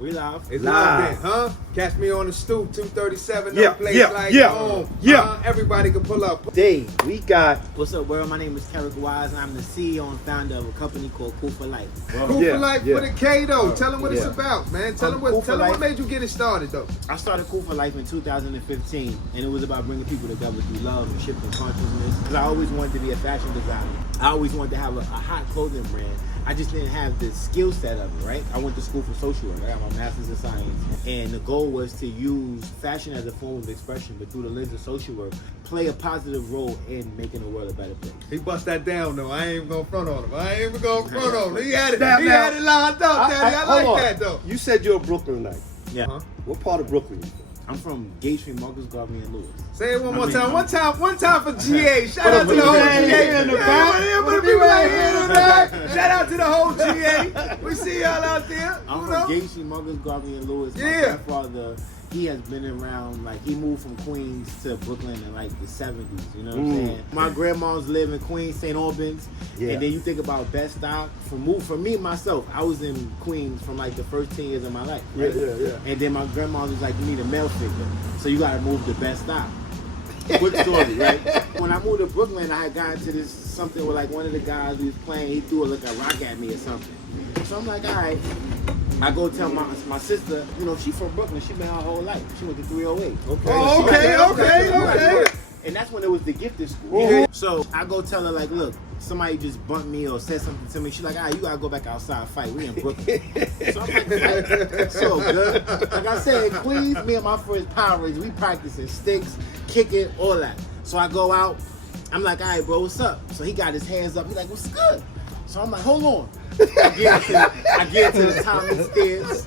We live. It's Live. live, huh? Catch me on the stoop, 237, Yeah, no place yeah, like yeah, home. yeah. Everybody can pull up. Today we got What's up, world? My name is Kirrick Wise, and I'm the CEO and founder of a company called KOOL for Life. Cool Yeah, for Life yeah. with a K though. Tell them what it's Yeah. about, man. Tell them Cool for what Life. made you get it started though. I started KOOL for Life in 2015, and it was about bringing people together through love and shifting consciousness. Because I always wanted to be a fashion designer. I always wanted to have a hot clothing brand. I just didn't have the skill set of it, right? I went to school for social work. I got my master's in science. And the goal was to use fashion as a form of expression, but through the lens of social work, play a positive role in making the world a better place. He bust that down though. I ain't even gonna front on him. I ain't even gonna front on him. He had it. Now- he now- had it lined up, Daddy. I hold like on. that though. You said you're a Brooklynite. Yeah. Huh? What part of Brooklyn you from? I'm from Gate Street, Marcus Garvey, and Lewis. Say it one more I mean, time. One time for GA. Shout out to the the whole man GA. here in the back. For the people out here in the back. Shout out to the whole GA. We see y'all out there. I'm You from know? Gate Street, Marcus Garvey, and Lewis. My Yeah. grandfather, he has been around, like, he moved from Queens to Brooklyn in, like, the 70s, you know what I'm saying? My grandma's live in Queens, St. Albans, Yeah. and then you think about Bed-Stuy. For me, myself, I was in Queens from, like, the first 10 years of my life, right? Yeah. And then my grandma was like, you need a male figure, so you gotta move to Bed-Stuy. Quick story, right? When I moved to Brooklyn, I had gotten to this something where, like, one of the guys we was playing, he threw a rock at me or something. So I'm like, all right. I go tell my sister, you know, she from Brooklyn. She been her whole life. She went to 308. Okay. Oh, okay. And that's when it was the gifted school. Mhm. So I go tell her, like, look, somebody just bumped me or said something to me. She's like, all right, you gotta go back outside and fight. We in Brooklyn. So I'm like, fight? So good. Like I said, in Queens, me and my first Power Rangers, we practicing sticks, kicking, all that. So I go out. I'm like, all right, bro, what's up? So he got his hands up. He's like, what's good? So I'm like, hold on. I get to the top of the stairs.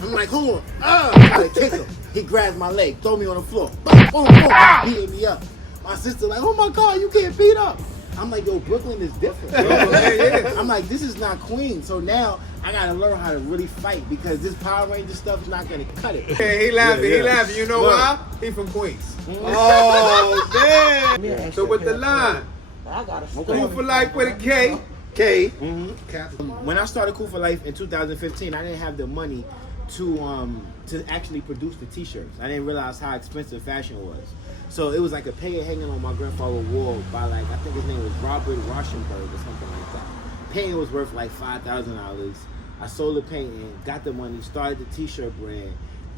I'm like, hold on. I try to kick him. He grabs my leg, throw me on the floor. Boom, boom, boom, beating me up. My sister like, oh my God, you can't beat up. I'm like, yo, Brooklyn is different. Bro. I'm like, this is not Queens. So now I gotta learn how to really fight because this Power Ranger stuff is not gonna cut it. Hey, he laughing. Yeah. He laughing. You know why? He from Queens. Oh, man. So with the line, Cool for Life with a K. Okay. When I started KOOL for Life in 2015, I didn't have the money to actually produce the t-shirts. I didn't realize how expensive fashion was. So it was like a painting hanging on my grandfather's wall by, like, I think his name was Robert Rauschenberg or something like that. Painting was worth like $5,000. I sold the painting, got the money, started the t-shirt brand,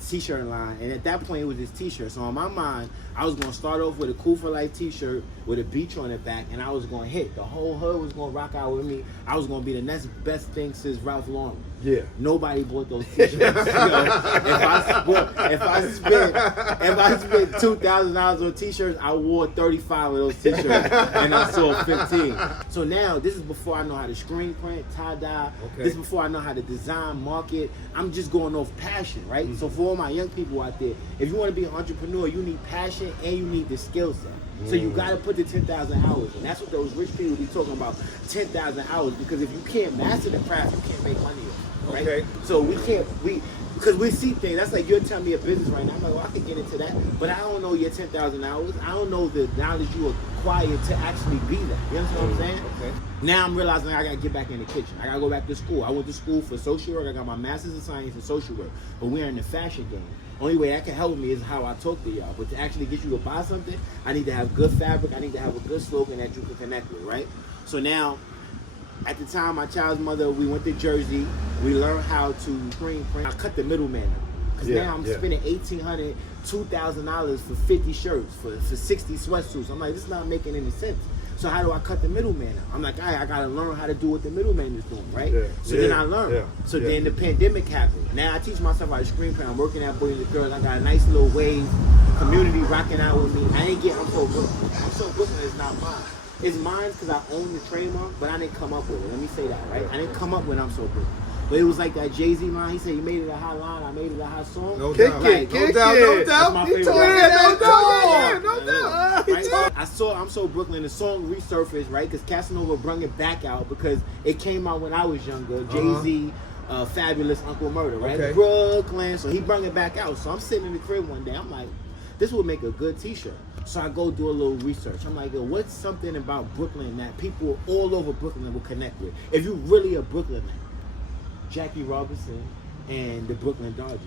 t-shirt line, and at that point it was this t-shirt. So in my mind, I was gonna start off with a KOOL for Life t-shirt with a beach on the back, and I was gonna hit. The whole hood was gonna rock out with me. I was gonna be the next best thing since Ralph Lauren. Yeah. Nobody bought those t-shirts. You know? If I spent $2,000 on t-shirts, I wore 35 of those t-shirts, and I sold 15. So now this is before I know how to screen print, tie-dye. Okay. This is before I know how to design, market. I'm just going off passion, right? So for all my young people out there, if you want to be an entrepreneur, you need passion and you need the skill set. So you got to put the 10,000 hours, and that's what those rich people be talking about, 10,000 hours. Because if you can't master the craft, you can't make money off it, right? Okay. So because we see things. That's like you're telling me a business right now. I'm like, well, I can get into that, but I don't know your 10,000 hours. I don't know the knowledge you acquired to actually be that. You understand what I'm saying? Okay. Now I'm realizing I gotta get back in the kitchen. I gotta go back to school. I went to school for social work. I got my master's in science and social work. But we're in the fashion game. Only way that can help me is how I talk to y'all. But to actually get you to buy something, I need to have good fabric. I need to have a good slogan that you can connect with, right? So now, at the time, my child's mother, we went to Jersey. We learned how to screen print. I cut the middleman out. Because now I'm spending $1,800, $2,000 for 50 shirts, for 60 sweatsuits. I'm like, this is not making any sense. So how do I cut the middleman out? I'm like, all right, I got to learn how to do what the middleman is doing, right? Then I learned. So then the pandemic happened. Now I teach myself how to screen print. I'm working at Boys and Girls. I got a nice little wave community rocking out with me. I'm so Brooklyn. I'm so Brooklyn is not mine. It's mine because I own the trademark, but I didn't come up with it. Let me say that, right? I didn't come up with I'm so Brooklyn. But it was like that Jay-Z line. He said, you made it a hot line, I made it a hot song. No Kick doubt. it, No kick doubt. it. No That's doubt. my He favorite told one. me that. No doubt. Yeah, right? I saw I'm So Brooklyn, the song resurfaced, right? Because Casanova brung it back out because it came out when I was younger. Jay-Z, Fabulous, Uncle Murder, right? Okay. Brooklyn. So he brung it back out. So I'm sitting in the crib one day. I'm like, this would make a good t-shirt. So I go do a little research. I'm like, yo, what's something about Brooklyn that people all over Brooklyn will connect with? If you really a Brooklyner, Jackie Robinson, and the Brooklyn Dodgers.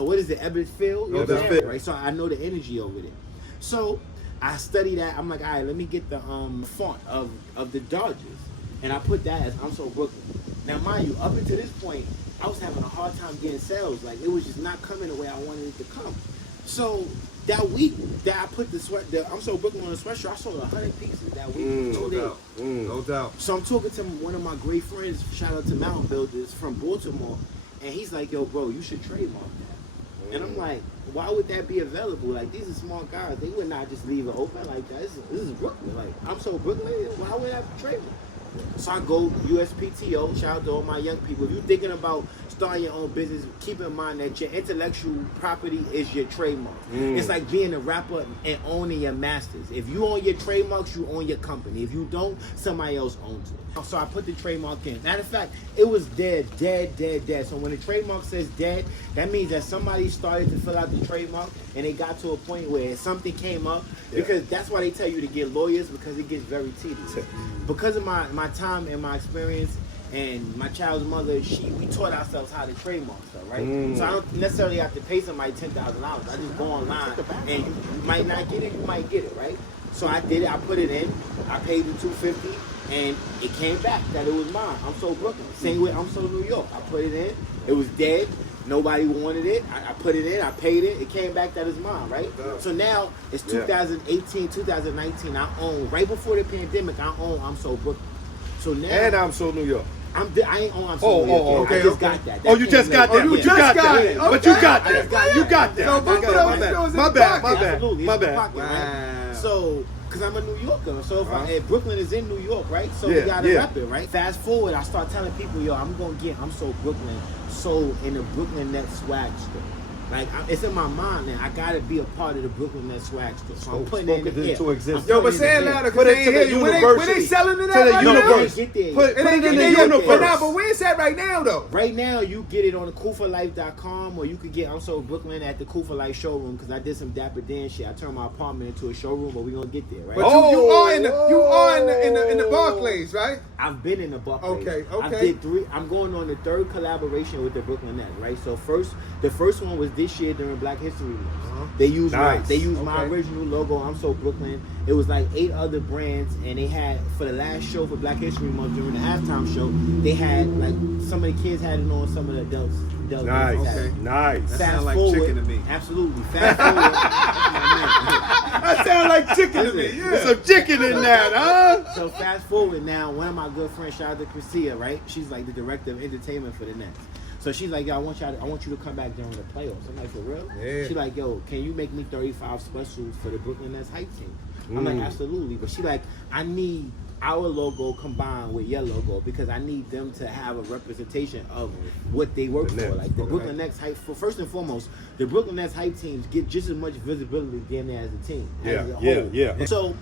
What is it, Ebbets Field? You know what I'm saying? Right. So I know the energy over there. So I study that. I'm like, all right, let me get the font of the Dodgers, and I put that as I'm So Brooklyn. Now, mind you, up until this point, I was having a hard time getting sales. Like, it was just not coming the way I wanted it to come. So that week that I put the I'm So Brooklyn on the sweatshirt, I sold 100 pieces that week. No doubt. So I'm talking to one of my great friends, shout out to Mountain Builders from Baltimore, and he's like, yo, bro, you should trademark that. And I'm like, why would that be available? Like, these are small guys. They would not just leave it open like that. This is Brooklyn. Like, I'm So Brooklyn. Why would I have to trademark? So I go USPTO, shout out to all my young people. If you're thinking about starting your own business, keep in mind that your intellectual property is your trademark. It's like being a rapper and owning your masters. If you own your trademarks, you own your company. If you don't, somebody else owns it. So I put the trademark in. Matter of fact, it was dead. So when the trademark says dead, that means that somebody started to fill out the trademark and they got to a point where something came up. Because that's why they tell you to get lawyers, because it gets very tedious. Because of my time and my experience and my child's mother, we taught ourselves how to trademark stuff, right? So I don't necessarily have to pay somebody $10,000. I just go online and you might not get it, you might get it, right? So I did it, I put it in, I paid the $250, and it came back that it was mine. I'm So Brooklyn. Same with I'm So New York. I put it in, it was dead. Nobody wanted it. I put it in. I paid it. It came back that it's mine, right? So now it's 2018, 2019. I own, right before the pandemic, I own I'm So Brooklyn. So now. And I'm So New York. I ain't on I'm So New York. Okay, I just got that. Oh, you just got that. you just got it. But you got that. You got So that. Brooklyn was in My the bad. pocket. Absolutely. My It's in the bad. pocket, right? So, because I'm a New Yorker, so if Brooklyn is in New York, right? So Yeah, we gotta yeah. rep it, right? Fast forward, I start telling people, yo, I'm gonna get I'm So Brooklyn sold in the Brooklyn Net swag store. Like, it's in my mind now. I gotta be a part of the Brooklyn Net swag store. So I'm putting it in the into air. existence. Yo, but say it louder, because Put it they ain't to hear the you. Where they university. selling it To at the right universe. Get there. Put it in the universe. But now, but where it's at right now, though? Right now, you get it on the KOOLforlife.com, or you could get I'm So Brooklyn at the Kool for Life showroom, because I did some Dapper Dan shit. I turned my apartment into a showroom, but we're gonna get there, right? But you are in the Barclays, right? I've been in the Barclays. Okay. I did 3. I'm going on the 3rd collaboration with the Brooklyn Nets, right? So the first one was this year during Black History Month. They used my original logo, I'm So Brooklyn. It was like 8 other brands, and they had, for the last show for Black History Month during the halftime show, they had, like, some of the kids had it on, some of the adults. Nice. That sound like chicken to me. Absolutely. Fast forward. That sound like chicken to me. There's some chicken in that, huh? So fast forward now, one of my good friends, shout out to Christia, right? She's like the director of entertainment for the Nets. So she's like, yo, I want you to come back during the playoffs. I'm like, for real? Yeah. She's like, yo, can you make me 35 specials for the Brooklyn Nets hype team? I'm like, absolutely. But she like, I need our logo combined with your logo, because I need them to have a representation of what they work for. Like the Brooklyn Nets hype, first and foremost, the Brooklyn Nets hype teams get just as much visibility damn near as a team. As a whole. Yeah. So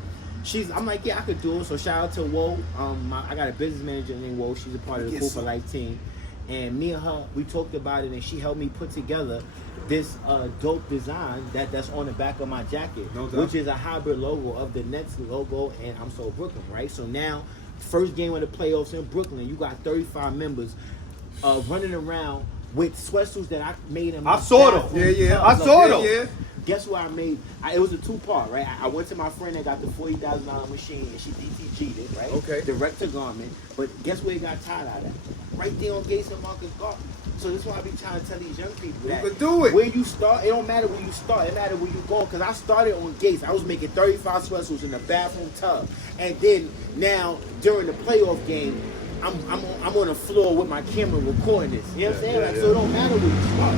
I'm like, yeah, I could do it. So shout out to Wo. I got a business manager named Wo. She's a part of the Kool for Life team. And me and her, we talked about it, and she helped me put together this dope design that's on the back of my jacket, which is a hybrid logo of the Nets logo and I'm So Brooklyn, right? So now, first game of the playoffs in Brooklyn, you got 35 members running around with sweatsuits that I made in my I saw them. Yeah. I saw them. Yeah. Guess what I made? It was a 2-part, right? I went to my friend that got the $40,000 machine, and she DTG'd it, right? Okay. Direct to garment. But guess where it got tied out at? Right there on Gates and Marcus Garden. So that's why I be trying to tell these young people that You can do it. where you start, it don't matter where you start, it matter where you go. Because I started on Gates. I was making 35 sweatsuits in the bathroom tub. And then now, during the playoff game, I'm on the floor with my camera recording this. You know what I'm saying? So it don't matter where you start.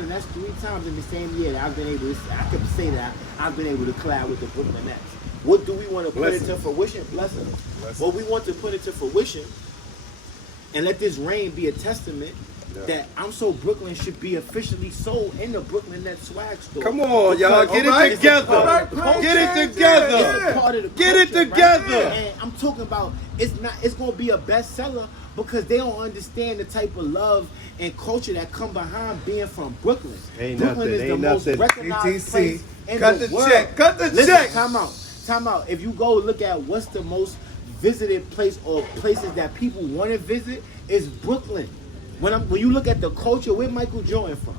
And that's 3 times in the same year that I've been able to, I can say that I've been able to collab with the Brooklyn Nets. What do we want to put into fruition? Blessings. What we want to put into fruition, and let this reign be a testament that I'm So Brooklyn should be officially sold in the Brooklyn Nets swag store. Come on, y'all. Get it together. Get it together. Get it together. And I'm talking about, it's going to be a bestseller, because they don't understand the type of love and culture that come behind being from Brooklyn. Brooklyn is the most recognized place in the world. Cut the Listen, check. Time out. If you go look at what's the most visited place or places that people want to visit, is Brooklyn. when you look at the culture, where Michael Jordan from?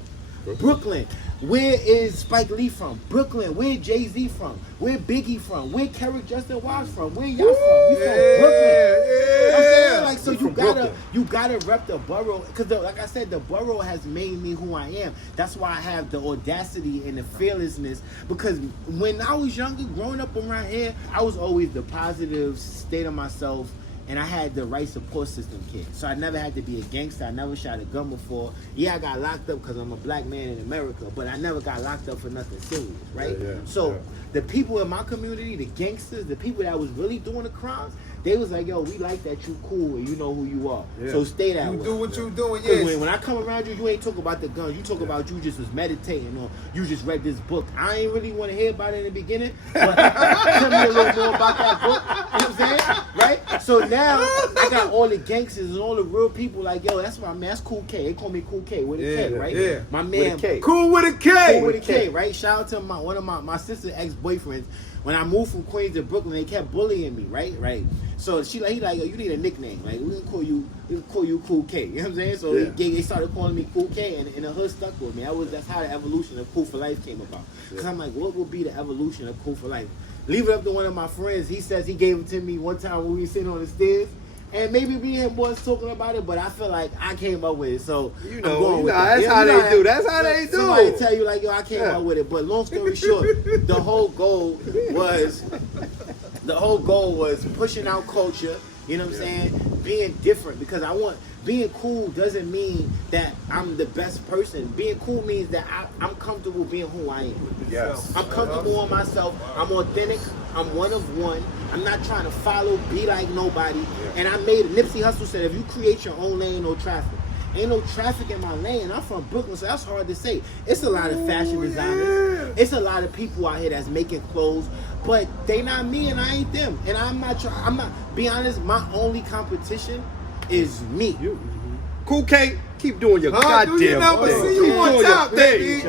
Brooklyn. Where is Spike Lee from? Brooklyn. Where Jay-Z from? Where Biggie from? Where Kirrick Wise from? Where y'all from? We from Brooklyn. I'm saying, like, so you gotta rep the borough, because like I said, the borough has made me who I am. That's why I have the audacity and the fearlessness, because when I was younger, growing up around here, I was always the positive state of myself. And I had the right support system, kid. So I never had to be a gangster. I never shot a gun before. Yeah, I got locked up because I'm a black man in America, but I never got locked up for nothing serious, right? The people in my community, the gangsters, the people that was really doing the crimes, they was like, yo, we like that you cool and you know who you are. Yeah. So stay that way. You do what you doing, When I come around you, you ain't talking about the guns. You talk about you just was meditating or you just read this book. I ain't really want to hear about it in the beginning, but tell me a little more about that book. You know what I'm saying? Right? So now I got all the gangsters and all the real people like, yo, that's my man. That's Cool K. They call me Cool K with a K, right? Yeah. My man. With a K. Cool with a K. Cool with a K, right? Shout out to one of my sister's ex-boyfriends. When I moved from Queens to Brooklyn, they kept bullying me, right? So he like, yo, you need a nickname. Like, we can call you Cool K. You know what I'm saying? So they started calling me Cool K, and the hood stuck with me. That's how the evolution of Cool for Life came about. Because I'm like, what will be the evolution of Cool for Life? Leave it up to one of my friends. He says he gave it to me one time when we were sitting on the stairs. And maybe me and him was talking about it, but I feel like I came up with it. So I'm going with it. That's how they do. Somebody tell you like, yo, I came up with it. But long story short, the whole goal was pushing out culture. You know what I'm saying? Being different, because being cool doesn't mean that I'm the best person. Being cool means that I'm comfortable being who I am. Yes. I'm comfortable on myself. I'm authentic. I'm one of one. I'm not trying to follow, be like nobody. And Nipsey Hussle said, if you create your own lane, no traffic. Ain't no traffic in my lane. I'm from Brooklyn, so that's hard to say. It's a lot of fashion designers. It's a lot of people out here that's making clothes, but they not me and I ain't them. And I'm not, be honest, my only competition is me. Cool K, keep doing your goddamn thing. See you on top, baby.